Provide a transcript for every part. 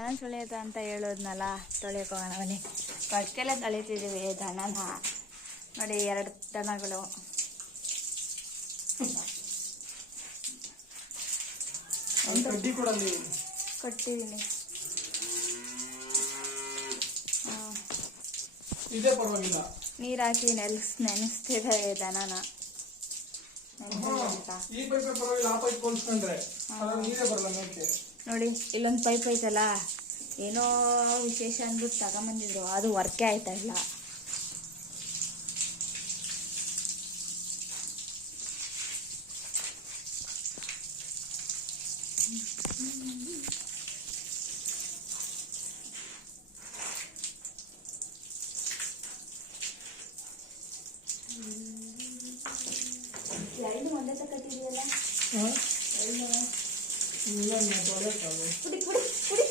ದನ ತೊಳೆಯೋದು ಅಂತ ಹೇಳೋದ್ನಲ್ಲ, ತೊಳೆಯೋಕೋಗೋಣ ಬನ್ನಿ. ಕೊಟ್ಟಿಗೆಲ್ಲ ತೊಳಿತಿದ್ದೀವಿ ದನನ. ನೋಡಿ 2 ದನಗಳು. ಕೊಟ್ಟಿದ್ದೀನಿ. ನೀರು ಹಾಕಿ ನೆನೆಸ್ತಿದ್ದಾರೆ ದನನ. ನೋಡಿ ಇಲ್ಲೊಂದು ಪೈಪ್ ಐತಲ್ಲ, ಏನೋ ವಿಶೇಷ ಅಂದ್ಬಿಟ್ಟು ತಗೊಂಬಂದಿದ್ರು, ಅದು ವರ್ಕೇ ಆಯ್ತಾ ಇಲ್ಲ. ಎರಡು ಒಂದೇ ತಕ್ಕಿದೆಯಲ್ಲ, ಪುಡಿ ಪುಡಿ ಪುಡಿ ಪುಡಿ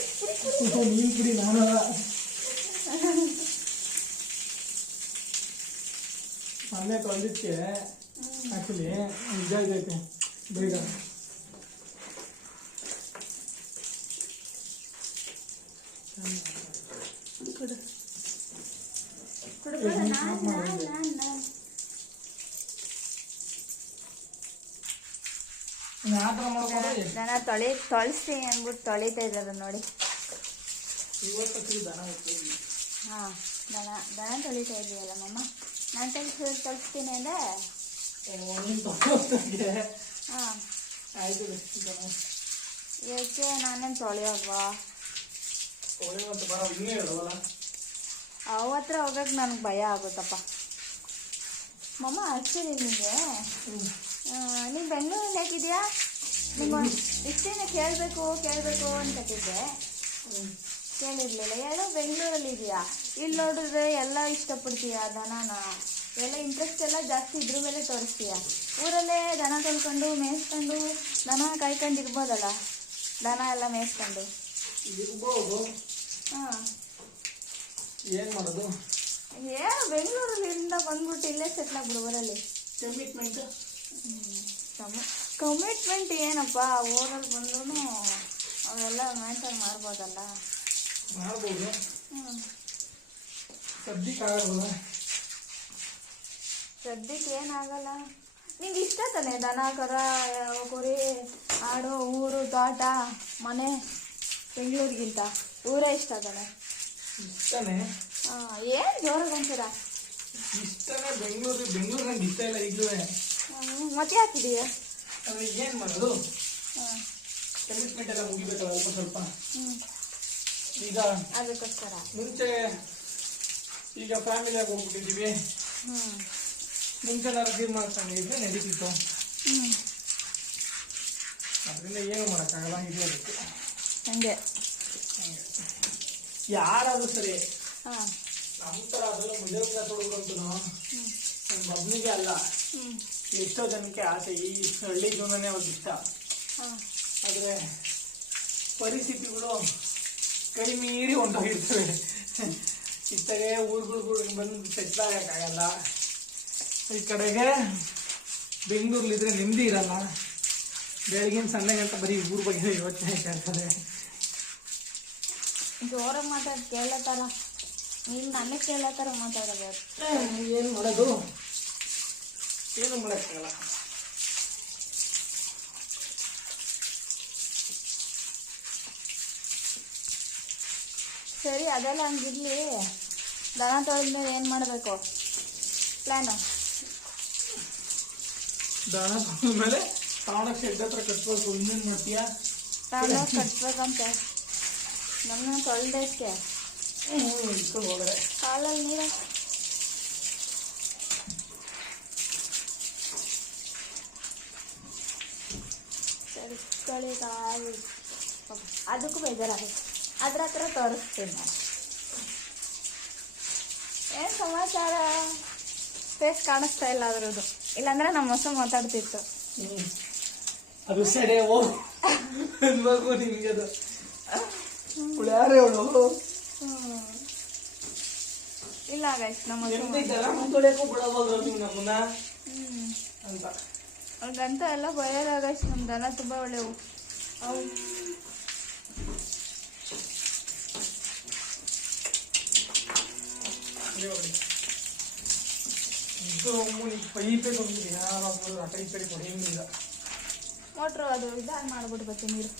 ನೀನು ಪುಡಿ ನಾನು ಮೊನ್ನೆ ತೊಳೆದಿಕ್ಕೆ ಆಕ್ಚುಲಿ ನಿಜ ಇದೈತೆ ಬೇಗ. ದನ ತೊಳಿಸ್ತೀನಿ ಅಂದ್ಬಿಟ್ಟು ತೊಳಿತಾ ಇದ್ದಾರೆ ನೋಡಿ. ಹಾಂ, ದನ ತೊಳಿತಾ ಇದೆಯಲ್ಲ ಮಮ್ಮ. ನಾನು ತೊಳಿಸ್ತೀನಿ ಅಂದರೆ ಹಾಂ ಯಾಕೆ ನಾನೇನು ತೊಳೆಯೋಲ್ವಾ? ಅವ ಹತ್ರ ಹೋಗಕ್ಕೆ ನನಗೆ ಭಯ ಆಗುತ್ತಪ್ಪ ಮಮ್ಮ. ಅಷ್ಟೇ ನಿಮಗೆ ನೀನು ಬೆಂಗಳೂರಲ್ಲಿ ಹೇಗಿದೆಯಾ? ನಿಮ್ಗೆ ಇಷ್ಟೇನೆ ಕೇಳಬೇಕು ಅಂತಕ್ಕಿದ್ದೆ, ಕೇಳಿರ್ಲಿಲ್ಲ. ಹೇಳು, ಬೆಂಗಳೂರಲ್ಲಿ ಇದೆಯಾ? ಇಲ್ಲಿ ನೋಡಿದ್ರೆ ಎಲ್ಲ ಇಷ್ಟಪಡ್ತೀಯ ದನನ, ಎಲ್ಲ ಇಂಟ್ರೆಸ್ಟ್ ಎಲ್ಲ ಜಾಸ್ತಿ ಇದ್ರ ಮೇಲೆ ತೋರಿಸ್ತೀಯ. ಊರಲ್ಲೇ ದನ ತೊಳ್ಕೊಂಡು ಮೇಯಿಸ್ಕೊಂಡು ದನ ಕಾಯ್ಕೊಂಡು ಇರ್ಬೋದಲ್ಲ, ದನ ಎಲ್ಲ ಮೇಯಿಸ್ಕೊಂಡು ಹಾಂ. ಏನು ಮಾಡೋದು? ಬೆಂಗಳೂರಲ್ಲಿಂದ ಬಂದ್ಬಿಟ್ಟು ಇಲ್ಲೇ ಸೆಟ್ಲ್ ಆಗ್ಬಿಡು ಊರಲ್ಲಿ. ಕಮಿಟ್ಮೆಂಟ್ ಏನಪ್ಪ, ಊರಲ್ಲಿ ಬಂದ್ರೂ ಅವೆಲ್ಲ ಮೇಂಟೈನ್ ಮಾಡ್ಬೋದಲ್ಲ. ಮಾಡ್ಬೋದು. ಸದ್ಯಕ್ಕೆ ಏನಾಗಲ್ಲ. ನಿಂಗೆ ಇಷ್ಟ ತಾನೆ ದನ ಕರ ಕುರಿ ಆಡು ಊರು ತೋಟ ಮನೆ? ಬೆಂಗಳೂರಿಗಿಂತ ಊರೇ ಇಷ್ಟ ತಾನೆ? ಇಷ್ಟನೇ. ಹಾಂ, ಏನು ಜೋರಾಗಿ ಅಂತೀರ? ಇಷ್ಟನೇ ಬೆಂಗಳೂರು ನಂಗೆ ಇಷ್ಟ ಇಲ್ಲ ಈಗಲೂ. ಮತ್ತೆ ಹಾಕಿದೀಯ? ಅಂದರೆ ಏನು ಮಾಡೋದು? ಕಮಿಟ್ಮೆಂಟ್ ಎಲ್ಲ ಮುಗಿಬೇಕಲ್ಲ ಸ್ವಲ್ಪ. ಈಗ ಅದಕ್ಕೋಸ್ಕರ ಮುಂಚೆ ಈಗ ಫ್ಯಾಮಿಲಿಯಾಗಿ ಹೋಗ್ಬಿಟ್ಟಿದ್ದೀವಿ. ಮುಂಚೆ ನಾನು ತೀರ್ಮಾನಿಸ್ಕೊಂಡಿದ್ರೆ ನಡೀತಿತ್ತು. ಅದರಿಂದ ಏನು ಮಾಡೋಕ್ಕಾಗಲ್ಲ, ಇರಲೇಬೇಕು ಹಂಗೆ. ಯಾರಾದ್ರೂ ಸರಿ ಹಾಂ, ನಮ್ಮ ಥರ ಅದೆಲ್ಲ ಮಿಡಲ್ ಕ್ಲಾಸ್ ಹುಡುಗರಂತೂ ನಮ್ಮ ಮಗನಿಗೆ ಅಲ್ಲ, ಎಷ್ಟೋ ಜನಕ್ಕೆ ಆಸೆ ಈ ಹಳ್ಳಿ ಜೀವನನೇ ಅವ್ರಿಗೆ ಇಷ್ಟ. ಆದರೆ ಪರಿಸ್ಥಿತಿಗಳು ಕೈ ಮೀರಿ ಹೊಂಟೋಗಿರ್ತವೆ. ಇತ್ತಾಗೆ ಊರುಗಳಿಗೆ ಬಂದು ಸೆಟ್ಲ್ ಆಗೋಕ್ಕಾಗಲ್ಲ. ಈ ಕಡೆಗೆ ಬೆಂಗಳೂರಲ್ಲಿದ್ರೆ ನೆಮ್ಮದಿ ಇರಲ್ಲ. ಬೆಳಗಿನ ಸಂಜೆಗೆ ಅಂತ ಬರೀ ಊರ ಬಗ್ಗೆ ಯೋಚನೆ ಕೇಳ್ತದೆ. ಜೋರಾಗಿ ಮಾತಾಡಿ ಕೇಳತ್ತಾರ, ನೀನು ನನಗೆ ಕೇಳತ್ತಾರ ಮಾತಾಡೋದು. ಏನು ಮಾಡೋದು? ಏನು ಮಾಡೋಕ್ಕಾಗಲ್ಲ. ಸರಿ, ಅದೆಲ್ಲ ಹಂಗಿರ್ಲಿ. ದನ ತೊಳೆದ್ಮೇಲೆ ಏನು ಮಾಡಬೇಕು ಪ್ಲ್ಯಾನು? ದನ ತೊಳೆದ್ಮೇಲೆ ತಗೊಂಡೋಗಿ ಶೆಡ್ ಹತ್ರ ಕಟ್ಬೇಕು. ಇನ್ನೇನು ಮಾಡ್ತೀಯಾ? ತಗೊಂಡೋಗಿ ಕಟ್ಬೇಕಂತೆ. ನನ್ನ ತೊಳೆದಕ್ಕೆ ಇಟ್ಕೊಂಡು ಹೋದರೆ ಕಾಲಲ್ಲಿ ನೀರು ಸರಿ ತೊಳಿತಾಗಿ ಅದಕ್ಕೂ ಬೇಜಾರಾಗುತ್ತೆ. ಅದ್ರ ಹತ್ರ ತೋರಿಸ್ತೀನಿ ನಾನು. ಏನು ಸಮಾಚಾರ? ಫೇಸ್ ಕಾಣಿಸ್ತಾ ಇಲ್ಲ ಅದ್ರದ್ದು, ಇಲ್ಲಾಂದ್ರೆ ನಮ್ಮ ಹೊಸ ಮಾತಾಡ್ತಿತ್ತು. ಅದು ಸರಿ ಅನ್ಬೇಕು ನಿಮಗೆ. ಅದು ಯಾರು ಹೇಳು? ಇಲ್ಲ ಗೈಸ್, ನಮ್ಮ ಅಂತ ಅವ್ರಿಗಂತ ಎಲ್ಲ ಬಯಲ್ಲ ಗೈಸ್. ನಮ್ಮ ದನ ತುಂಬ ಒಳ್ಳೆವು. ಅವು ಅಂಗಡಿ ಒಳಗಡೆ ಇದು ನೀನು ಪೈಪೇ ತೊಗೊಂಡಿದ್ದೀನಿ ಯಾರು ಆ ಕಡೆ ಈ ಕಡೆ ಕೊಡಿಯಂಗಿಲ್ಲ. ಮೋಟ್ರು ಅದು ಇದಾಗಿ ಮಾಡ್ಬಿಟ್ಟು ಬರ್ತೀನಿ ನೀರು.